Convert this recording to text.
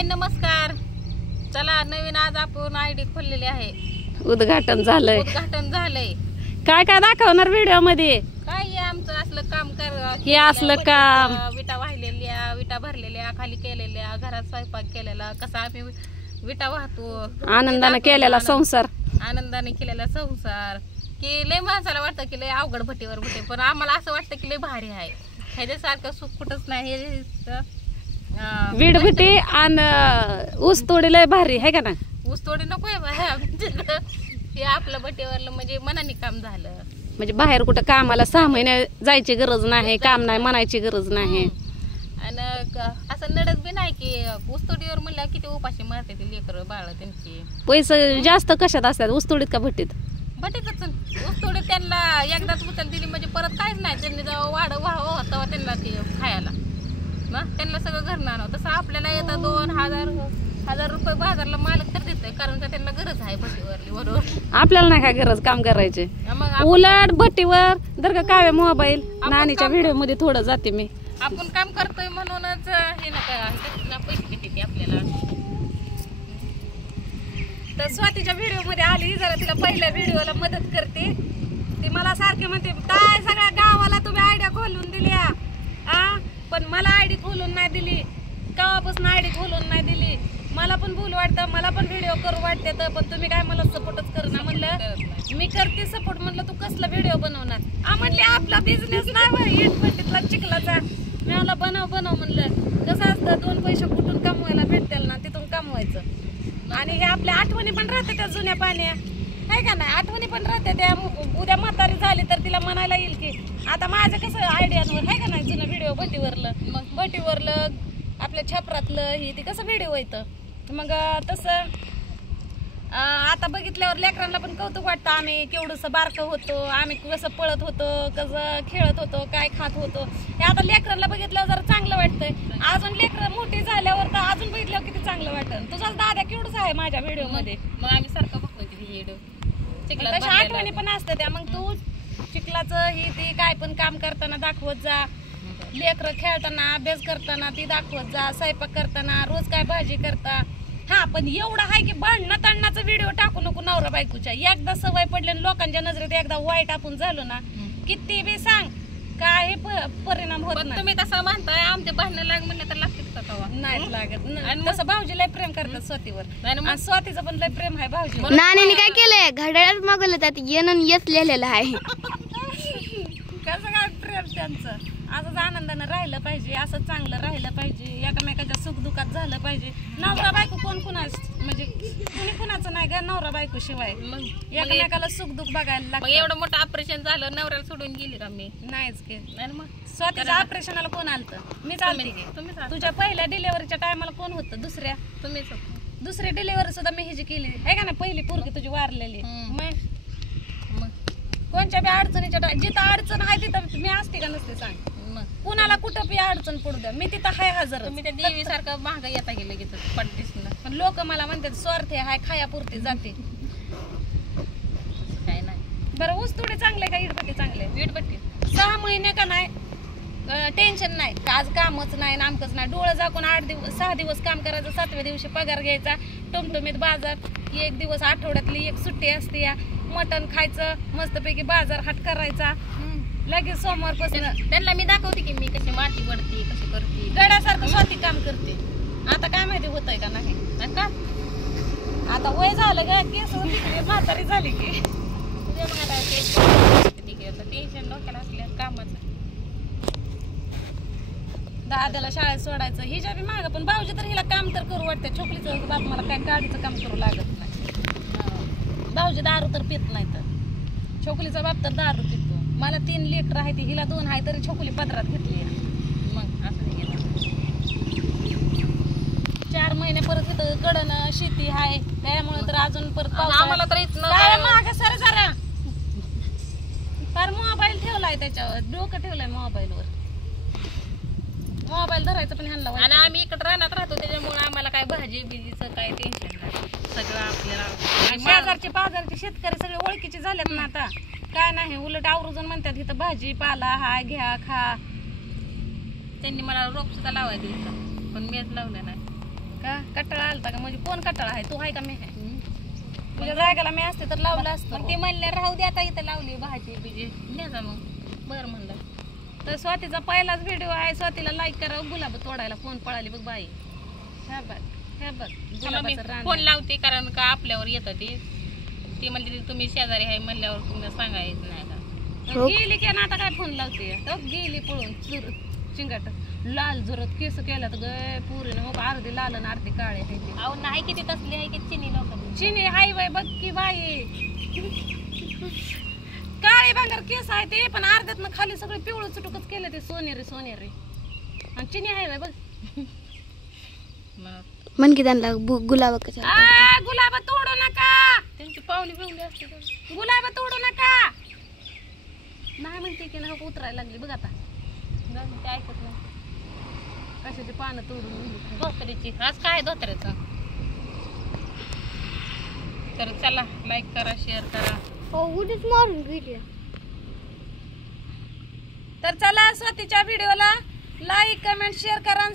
हाय नमस्कार. चला नवीन आज आपण आयडी खोललेली आहे. उद्घाटन झालंय. काय काय दाखवणार व्हिडिओ मध्ये? काय आमचं असलं काम कर, हे असलं काम, विटा वाहिलेल्या, विटा भरलेल्या, खाली केलेल्या, घरात स्वयंपाक केलेला, कसा आम्ही विटा वाहतो, आनंदाने केलेला संसार, आनंदाने केलेला संसार. की लय माणसाला वाटतं की लय अवघड भटीवर भटे, पण आम्हाला असं वाटतं की लय भारी आहे. ह्याच्यासारखं सुख कुठंच नाही. विडभटी आणि ऊस तोडी लय भारी आहे का ना? ऊस तोडी नको आहे हे आपलं भटीवरलं म्हणजे मनाने काम झालं. म्हणजे बाहेर कुठं कामाला 6 महिने जायची गरज नाही, काम नाही म्हणायची गरज नाही. आणि असं नडत बी नाही की ऊसतोडीवर म्हणलं किती उपाशी मारते ते लेकरं बाळ त्यांची. पैसे जास्त कशात असतात, ऊसतोडीत का भट्टीत? भटीतच. ऊसतोडीत त्यांना एकदाच उचल दिली म्हणजे परत काहीच नाही. त्यांनी जेव्हा वाढ व्हावं तेव्हा त्यांना ते खायला ना, त्यांना सगळं घरनं आणावं. तसं आपल्याला येतं 2,000 रुपये बाजारला मालक तर देतोय, कारण का त्यांना गरज आहे भटीवरली. बरोबर, आपल्याला नाही काय गरज काम करायचे. मग उलट भट्टीवर जर का काय मोबाईल नानीच्या व्हिडिओ मध्ये थोडं जाते मी. आपण काम करतोय म्हणूनच हे ना पैसे देते आपल्याला. तर स्वातीच्या व्हिडिओ मध्ये आली जरा, तिला पहिल्या व्हिडिओला मदत करते. ती मला सारखे म्हणते काय सगळ्या गावाला तुम्ही आयडिया खोलून दिल्या, पण मला आयडी खोलून नाही दिली. केव्हापासून आयडी खोलून नाही दिली. मला पण बोलू वाटतं, मला पण व्हिडिओ करू वाटते, तर पण तुम्ही काय मला सपोर्टच करणार. म्हणलं मी करते सपोर्ट. म्हणलं तू कसला व्हिडिओ बनवणार? म्हणले आपला बिझनेस नाही इटपट्टीतला चिखलाचा. मी मला बनव म्हणलं. कसं असतं, 2 पैसे कुठून कमवायला भेटतील ना, तिथून कमवायचं. आणि हे आपल्या आठवणी पण राहते त्या जुन्या पाण्या, आहे का नाही? आठवणी पण राहते त्या. उद्या म्हातारी झाली तर तिला म्हणायला येईल की आता माझं कसं आयडियावर आहे का नाही जुनं व्हिडिओ भटीवरलं. मग भटीवरलं आपल्या छपरातलं ही ते कसं व्हिडिओ येतं. मग तसं आता बघितल्यावर लेकरांना पण कौतुक वाटतं. आम्ही केवढंसं बारकं होतो, आम्ही कसं पळत होतो, कसं खेळत होतो, काय खात होतो. हे आता लेकरांना बघितल्यावर जरा चांगलं वाटतंय. अजून लेकरं मोठी झाल्यावर तर अजून बघितल्यावर किती चांगलं वाटतं. तुझा दादा केवढंच आहे माझ्या व्हिडिओ मध्ये. मग आम्ही सारखं बघतोय व्हिडिओ. तशा आठवणी पण असते त्या. मग तू चिखलाचं ही ते काय पण काम करताना दाखवत जा. लेकरं खेळताना, अभ्यास करताना ती दाखवत जा. स्वयंपाक करताना, रोज काय भाजी करता. हा, पण एवढं आहे की भांडणं तांडणाचा व्हिडिओ टाकू नको नवरा बायकोच्या. एकदा सवय पडली लोकांच्या नजरेत, एकदा वाईट आपण झालो ना, किती बी सांग काय परिणाम होत नाही. तुम्ही तसं म्हणताय आमच्या भांडणं लाग म्हणलं तर लागते का? नाही लागत. तसं भाऊजी लय प्रेम करतात स्वातीवर. स्वातीचं पण लय प्रेम आहे भाऊजी. नानीने काय केलंय, घड्याळच मागवलं, त्यात येणं येत लिहिलेलं आहे. कसं काय प्रेम त्यांचं. असंच आनंदानं राहिलं पाहिजे, असं चांगलं राहिलं पाहिजे, एकमेकाच्या सुखदुःखात झालं पाहिजे. नवरा बायको कोण कुणाच म्हणजे कुणी कुणाचं नाही का नवरा बायको शिवाय. एकमेकाला सुखदुःख बघायला लागतं. एवढं मोठं ऑपरेशन झालं, नवऱ्याला सोडून गेली का मी? नाहीच की. मग स्वतःच्या ऑपरेशनाला कोण आलतं? मी चालते की. तुम्ही तुझ्या पहिल्या डिलिव्हरीच्या टायमाला कोण होतं? तुम्हीच. दुसरी डिलिव्हरी सुद्धा मी हिची केली आहे का ना. पहिली पोरगी तुझी वारलेली. मग कोणत्या बी अडचणीच्या जिथं अडचण आहे तिथं मी असते का नसते सांग. कुणाला कुठं बी अडचण पडू द्या, मी तिथं हाय हजर. मी त्या देवी सारखं महागा येता गेलं की पट्टीसला. पण लोक मला म्हणतात स्वार्थी हाय, खायापुरती जाते. काय नाही. बरं ऊस थोडे चांगले का इडपट्टी चांगले? इडपट्टी 6 महिने का नाही टेन्शन नाही. आज कामच नाही, नामकच नाही. डोळं झाकून 6 दिवस काम करायचं, 7व्या दिवशी पगार घ्यायचा. टमटमीत बाजार. 1 दिवस आठवड्यातली 1 सुट्टी असते. या मटण खायचं, मस्तपैकी बाजार हाट करायचा. लगेच सोमवारपासून त्यांना मी दाखवते की मी कशी माती वडते, कशी करते. गड्यासारखं स्वाती काम करते. आता काय माहिती होतंय का नाही का? आता वय झालं का, केस होती म्हातारी झाली की टेन्शन डोक्याला असल्या कामाचं. दादाला शाळेत सोडायचं हिच्या बी मागं. पण भाऊजी तर हिला काम तर करू वाटते. छोकलीचं बाप मला काय गाडीचं काम करू लागत नाही. भाऊजी दारू तर पित नाही. तर छोकलीचा बाप तर दारू पितो. मला 3 लेकरं आहे, ती हिला 2 आहे, तरी छोकली पदरात घेतली. मग असं गेलं. 4 महिने परत इथं कडनं शेती आहे, त्यामुळे तर अजून परत आम्हाला तर मागं सर जरा फार मोबाईल ठेवलाय त्याच्यावर, डोकं ठेवलंय मोबाईलवर. मोबाईल धरायचं पण ह्यांना. आणि आम्ही इकडे रानात राहतो त्याच्यामुळे आम्हाला काय भाजी बिजीचं काय टेन्शन नाही. सगळं आपल्याला शेजारचे पाजारचे शेतकरी सगळे ओळखीचे झालेत ना आता. काय नाही, उलट आवर्जून म्हणतात इथं भाजी पाला हाय घ्या खा. त्यांनी मला रोप सुद्धा लावायचं पण मीच लावलं नाही. का कटाळा आलता का? म्हणजे कोण कटाळा आहे? तू आहे का मी आहे? तुझ्या जागेला मी असते तर लावलं असतं. मग ते म्हणले राहू दे आता इथं लावली भाजी बिजी जा मग. बरं म्हणलं. तर स्वातीचा पहिलाच व्हिडिओ आहे. स्वातीला लाईक करा. गुलाब तोडायला कोण पळाली बघ बाई. हे बघ गुलाबाचं रान फोन आहे. लावते कारण का आपल्यावर येतं ती म्हणते तुम्ही शेजारी आहे म्हणल्यावर तुम्ही सांगायचं नाही का. तर गेली की ना आता काय फोन लावते? तर गेली पळून चिंगाट लाल जोरात केस केला तर गे पुरीनं हो अर्धी लाल आणि अर्धी काळे आहे ते. अहो नाही किती तसली आहे की चिनी लोकांनी चिनी हाय बाई बघ की बाई. काळे भांगर केस आहे ते पण अर्ध्यातनं खाली सगळे पिवळं चुटुकच केलं ते सोनेरी आणि चिनी आहे बाई बघ. मन की त्यांना गुलाब कशा गुलाब तोडू नका. त्यांची पावली बिवली असते तर. गुलाब तोडू नका नाही म्हणते की ना उतरायला लागली बघ आता. ते ऐकत नाही. कशाची पानं तोडून धोत्र्याची आज काय धोत्र्याचं. तर चला लाईक करा शेअर करा. हो उडीच मारून गेली. तर चला स्वातीच्या व्हिडिओला लाईक कमेंट शेअर करा.